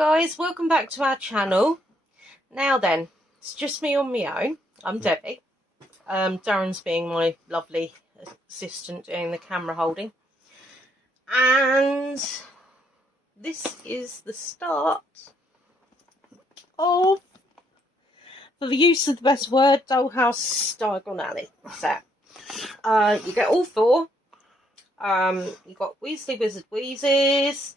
guys, welcome back to our channel. Now then, it's just me on my own. I'm Debbie. Darren's being my lovely assistant doing the camera holding. And this is the start of, for the use of the best word, Dollhouse Diagon Alley set. You get all four. You got Weasley Wizard Wheezes,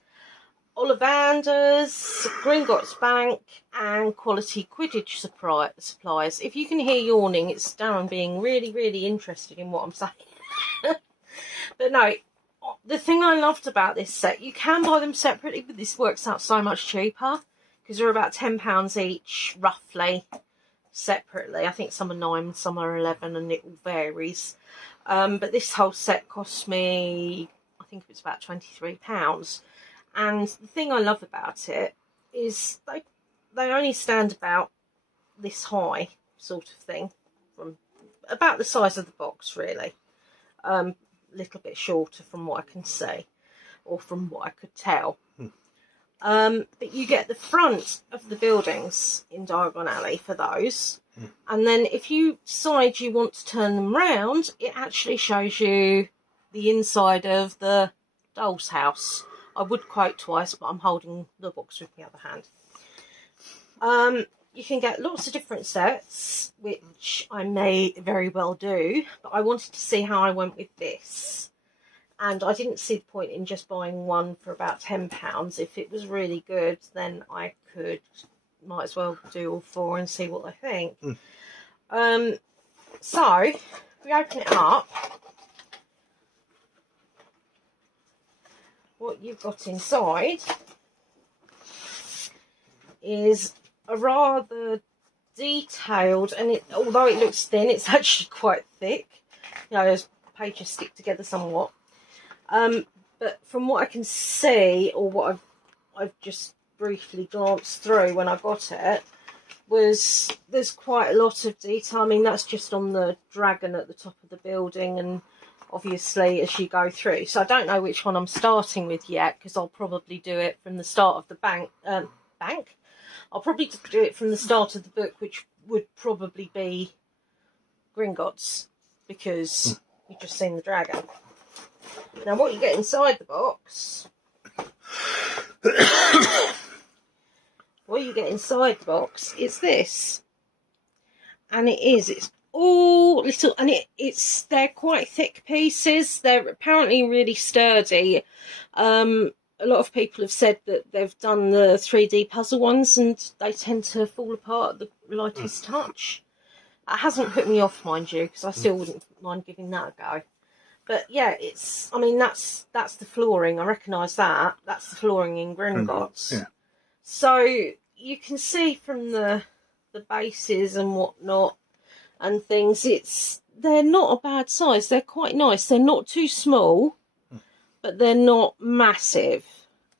Ollivanders, Gringotts Bank, and Quality Quidditch supplies. If you can hear yawning, it's Darren being really interested in what I'm saying. But no, the thing I loved about this set, you can buy them separately, but this works out so much cheaper because they're about £10 each, roughly, separately. I think some are 9, some are 11, and it all varies. But this whole set cost me, I think it was about £23. And the thing I love about it is they only stand about this high, sort of thing, from about the size of the box, really. Little bit shorter from what I can see, or from what I could tell. But you get the front of the buildings in Diagon Alley for those. And then if you decide you want to turn them round, it actually shows you the inside of the doll's house. I would quote twice, but I'm holding the box with my other hand. You can get lots of different sets, which I may very well do, but I wanted to see how I went with this. And I didn't see the point in just buying one for about £10. If it was really good, then I might as well do all four and see what I think. So, if we open it up, what you've got inside is a rather detailed, and although it looks thin, it's actually quite thick. You know, those pages stick together somewhat. But from what I can see, or what I've just briefly glanced through when I got it, there's quite a lot of detail. I mean, that's just on the dragon at the top of the building, and obviously as you go through. So I don't know which one I'm starting with yet, because I'll probably do it from the start of the bank. I'll probably do it from the start of the book, which would probably be Gringotts, because you've just seen the dragon. Now what you get inside the box, is this. And it's all little, and they're quite thick pieces. They're apparently really sturdy. A lot of people have said that they've done the 3D puzzle ones and they tend to fall apart at the lightest touch. It hasn't put me off, mind you, because I still wouldn't mind giving that a go. But yeah, I mean, that's the flooring. I recognise that. That's the flooring in Gringotts. Yeah. So you can see from the bases and whatnot and things, they're not a bad size. They're quite nice. They're not too small, but they're not massive.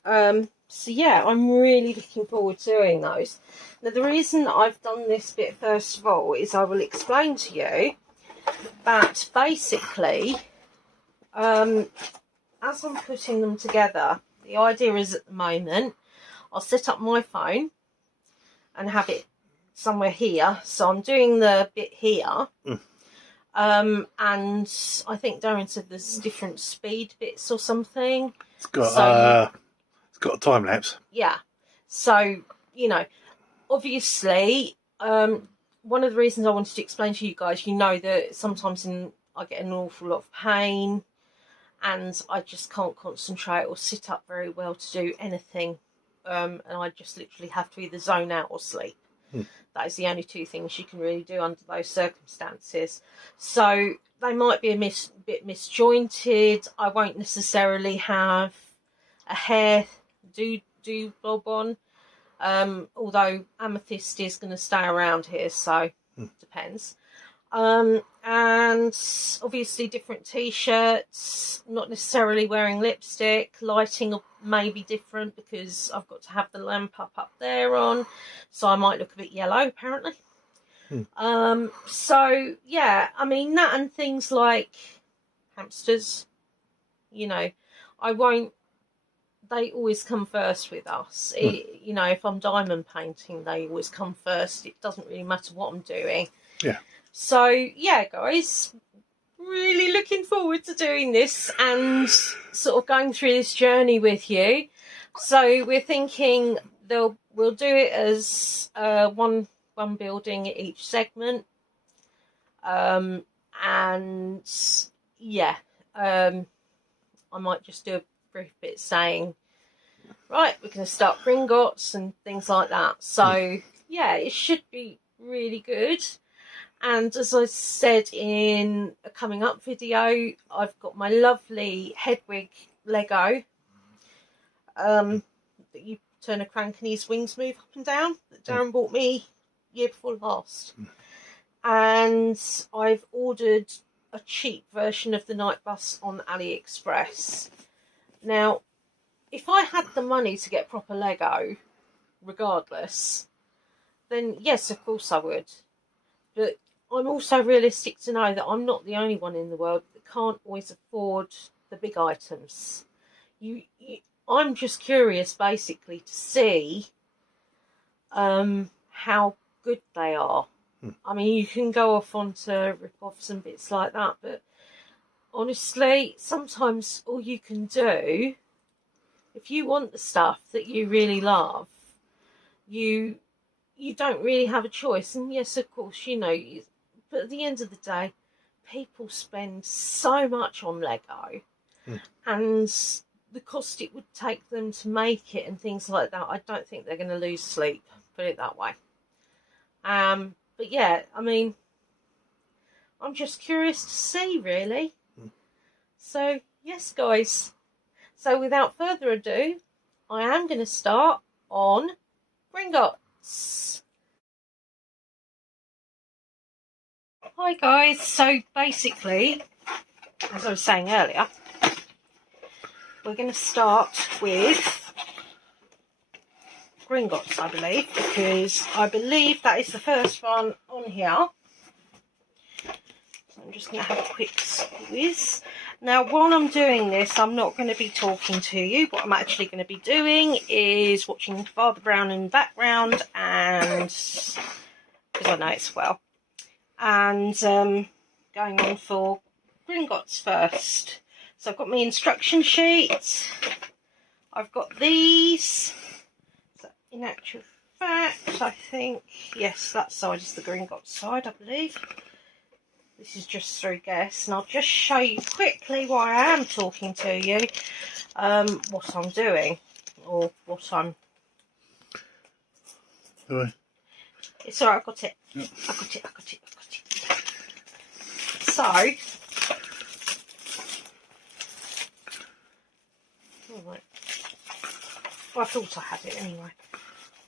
So yeah, I'm really looking forward to doing those. Now, the reason that I've done this bit first of all is I will explain to you that basically, as I'm putting them together, the idea is at the moment I'll set up my phone and have it somewhere here. So I'm doing the bit here. And I think Darren said there's different speed bits or something. It's got a time lapse. Yeah. So, you know, obviously, one of the reasons I wanted to explain to you guys, you know that sometimes I get an awful lot of pain and I just can't concentrate or sit up very well to do anything. And I just literally have to either zone out or sleep. That is the only two things you can really do under those circumstances. So they might be a bit misjointed. I won't necessarily have a hair do bob on. Although amethyst is going to stay around here, so depends. And obviously different t-shirts, not necessarily wearing lipstick. Lighting may be different because I've got to have the lamp up there on, so I might look a bit yellow apparently. So yeah, I mean, that and things like hamsters, you know, I won't they always come first with us. You know, if I'm diamond painting, they always come first. It doesn't really matter what I'm doing. Yeah. So, yeah, guys, really looking forward to doing this and sort of going through this journey with you. So we're thinking we'll do it as one building at each segment. And, yeah, I might just do a brief bit saying, right, we're going to start Gringotts and things like that. So, yeah, it should be really good. And as I said in a coming up video, I've got my lovely Hedwig Lego that you turn a crank and his wings move up and down, that Darren bought me year before last. And I've ordered a cheap version of the Night Bus on AliExpress. Now, if I had the money to get proper Lego, regardless, then yes, of course I would. But I'm also realistic to know that I'm not the only one in the world that can't always afford the big items. I'm just curious, basically, to see how good they are. I mean, you can go off onto rip-offs and bits like that, but honestly, sometimes all you can do, if you want the stuff that you really love, you don't really have a choice. And yes, of course, you know, but at the end of the day, people spend so much on Lego, and the cost it would take them to make it and things like that, I don't think they're going to lose sleep, put it that way. But yeah, I mean, I'm just curious to see, really. So, yes, guys. So, without further ado, I am going to start on Gringotts. Hi, guys. So, basically, as I was saying earlier, we're going to start with Gringotts, I believe, because I believe that is the first one on here. So I'm just going to have a quick squeeze. Now, while I'm doing this, I'm not going to be talking to you. What I'm actually going to be doing is watching Father Brown in the background, and because I know it's well, and going on for Gringotts first. So I've got my instruction sheet. I've got these. So in actual fact, I think, yes, that side is the Gringotts side, I believe. This is just through guess, and I'll just show you quickly while I am talking to you what I'm doing, or what I'm... It's alright, I've got it. Yep. I've got it. So, alright. Well, I thought I had it anyway.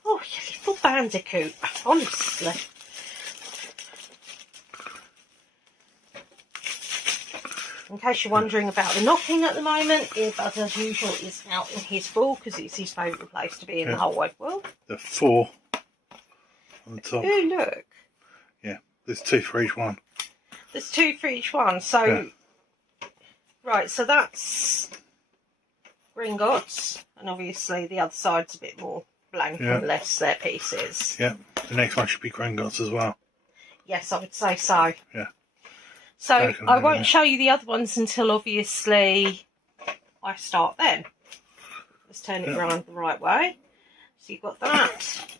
Oh, you little bandicoot, honestly. In case you're wondering about the knocking at the moment, Earbud, as usual, is out in his ball because it's his favourite place to be in the whole wide world. The 4 on the top. Oh, look. Yeah, there's 2 for each one. There's 2 for each one. So, right, so that's Gringotts, and obviously the other side's a bit more blank and less their pieces. Yeah, the next one should be Gringotts as well. Yes, I would say so. Yeah. So I won't show you the other ones until obviously I start then. Let's turn it around the right way. So you've got that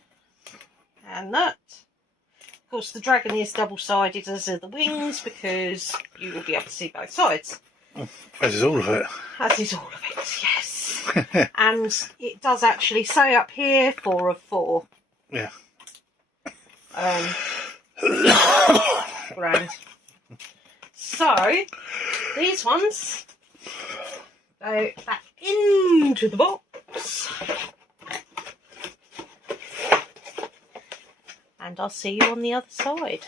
and that. Of course, the dragon is double-sided, as are the wings, because you will be able to see both sides. As is all of it. As is all of it, yes. And it does actually say up here 4 of 4. Yeah. Grand. So, these ones go back into the box. And I'll see you on the other side.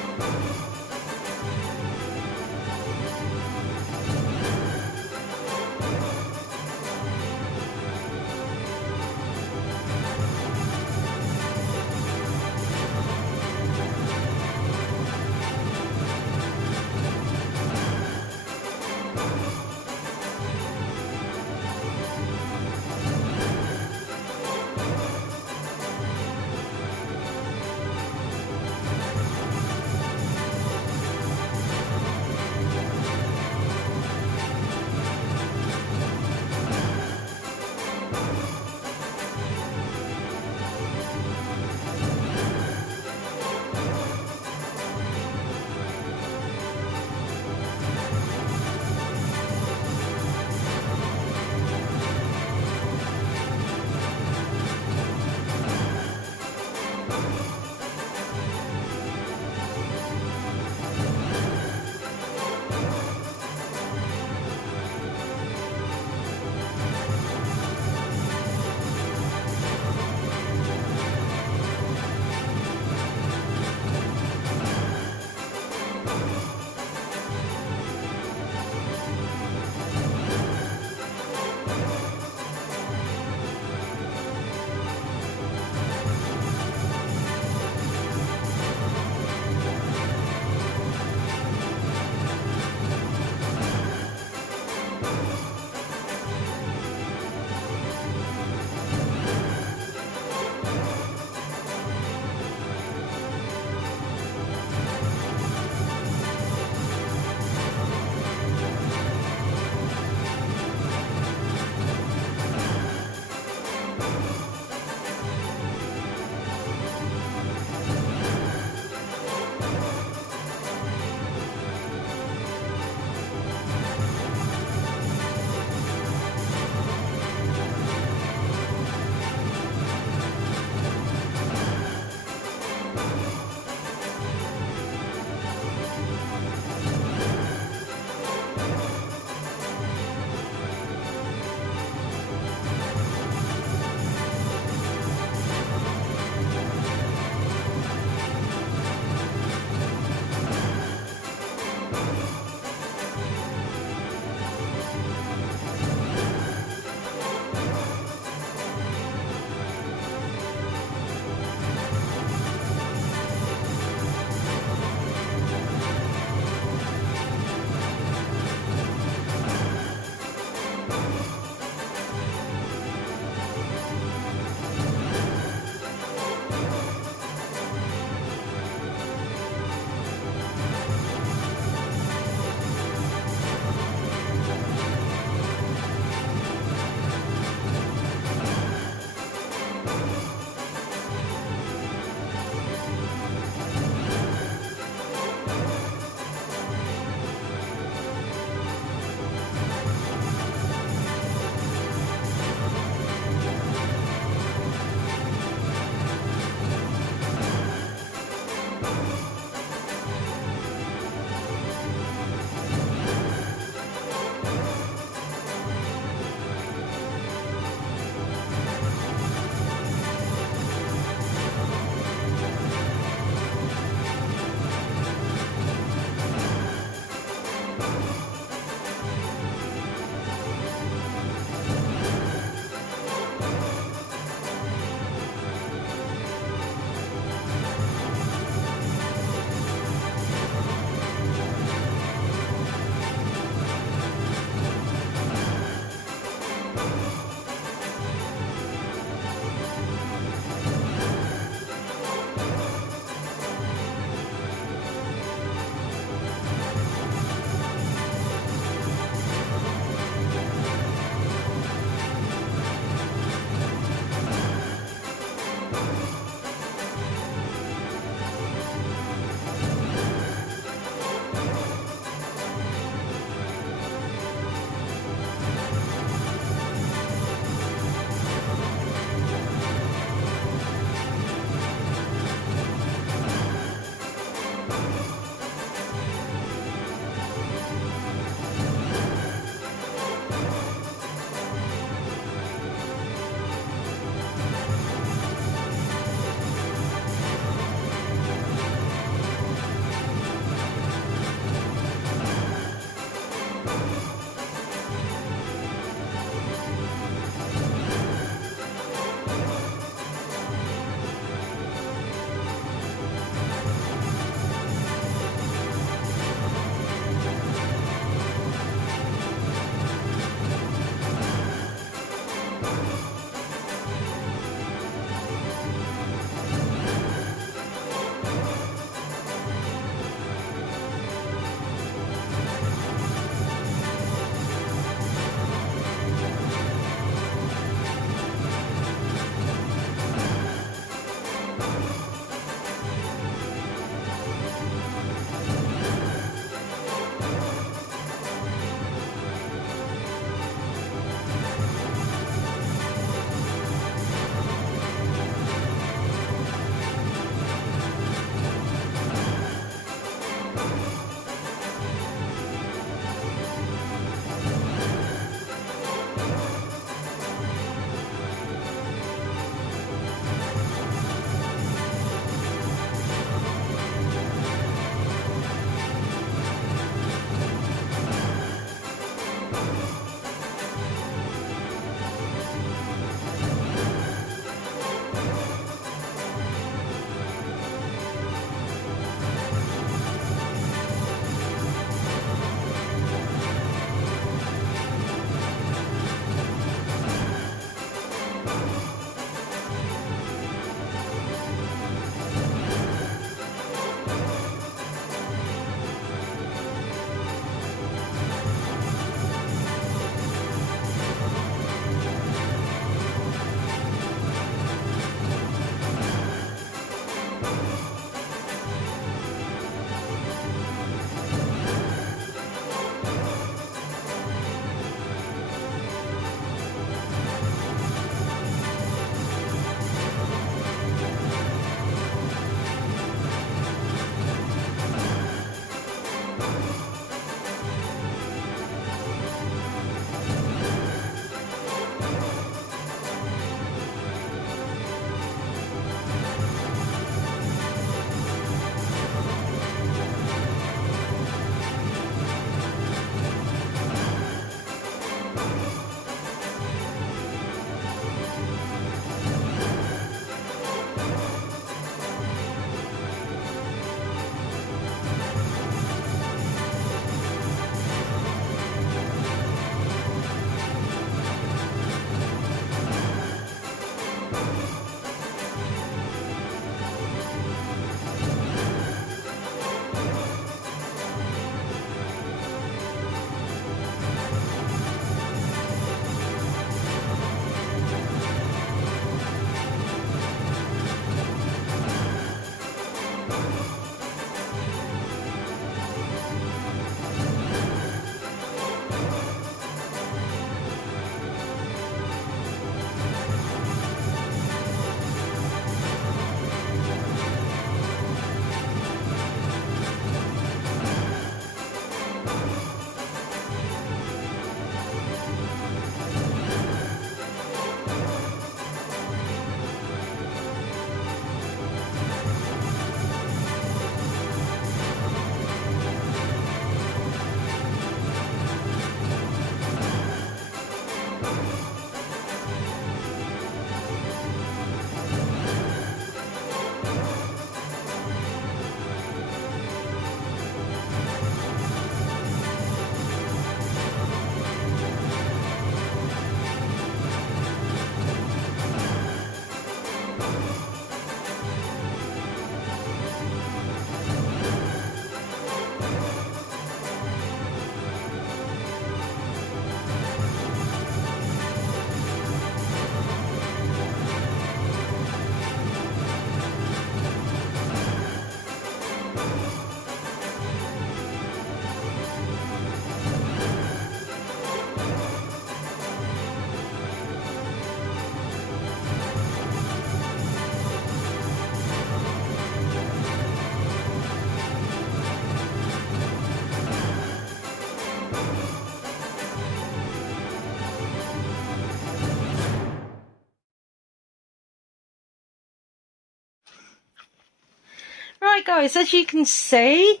Right, guys, as you can see,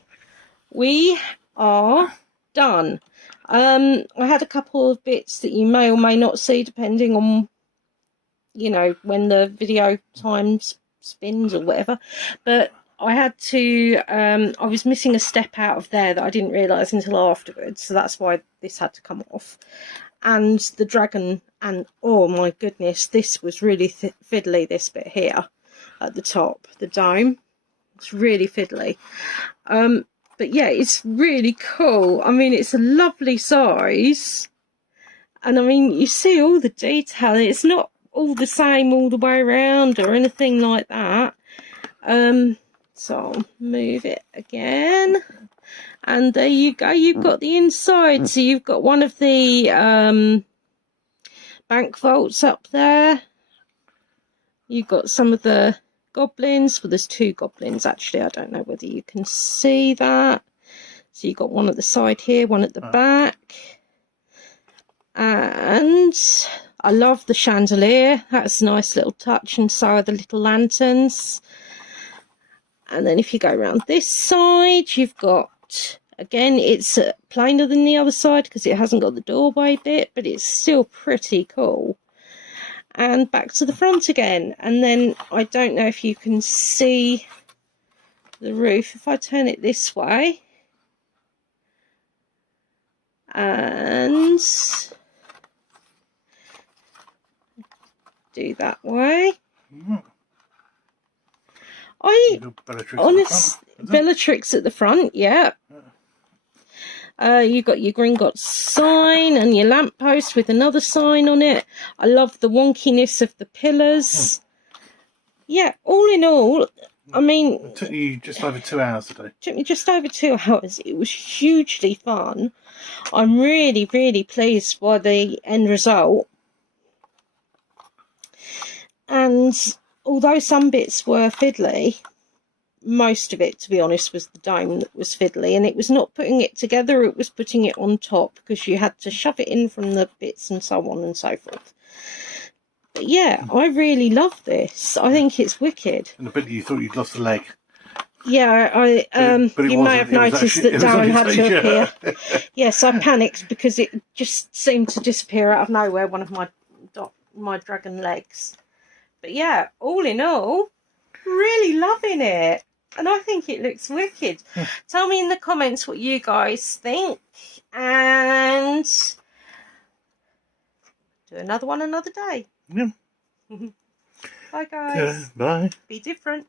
we are done. I had a couple of bits that you may or may not see depending on, you know, when the video time spins or whatever, but I had to I was missing a step out of there that I didn't realise until afterwards, so that's why this had to come off. And the dragon, and oh my goodness, this was really fiddly, this bit here at the top, the dome. It's really fiddly. But yeah, it's really cool. I mean, it's a lovely size. And I mean, you see all the detail. It's not all the same all the way around or anything like that. So I'll move it again. And there you go. You've got the inside. So you've got one of the bank vaults up there. You've got some of the goblins. Well, there's two goblins actually. I don't know whether you can see that. So you've got one at the side here, one at the back. And I love the chandelier. That's a nice little touch, and so are the little lanterns. And then if you go around this side, you've got, again, it's plainer than the other side because it hasn't got the doorway bit, but it's still pretty cool. And back to the front again. And then I don't know if you can see the roof. If I turn it this way and do that way. Bellatrix at the front, yeah. You've got your Gringotts sign and your lamppost with another sign on it. I love the wonkiness of the pillars. Yeah, all in all, I mean... It took you just over 2 hours today. It took me just over 2 hours. It was hugely fun. I'm really, really pleased by the end result. And although some bits were fiddly, most of it, to be honest, was the dome that was fiddly, and it was not putting it together, it was putting it on top, because you had to shove it in from the bits and so on and so forth. But yeah, I really love this. I think it's wicked. And the bit you thought you'd lost a leg. Yeah, you may have noticed that Darren had to appear. Yes, I panicked because it just seemed to disappear out of nowhere, one of my dragon legs. But yeah, all in all, really loving it. And I think it looks wicked. Tell me in the comments what you guys think. And do another one another day. Yeah. Bye, guys. Bye. Be different.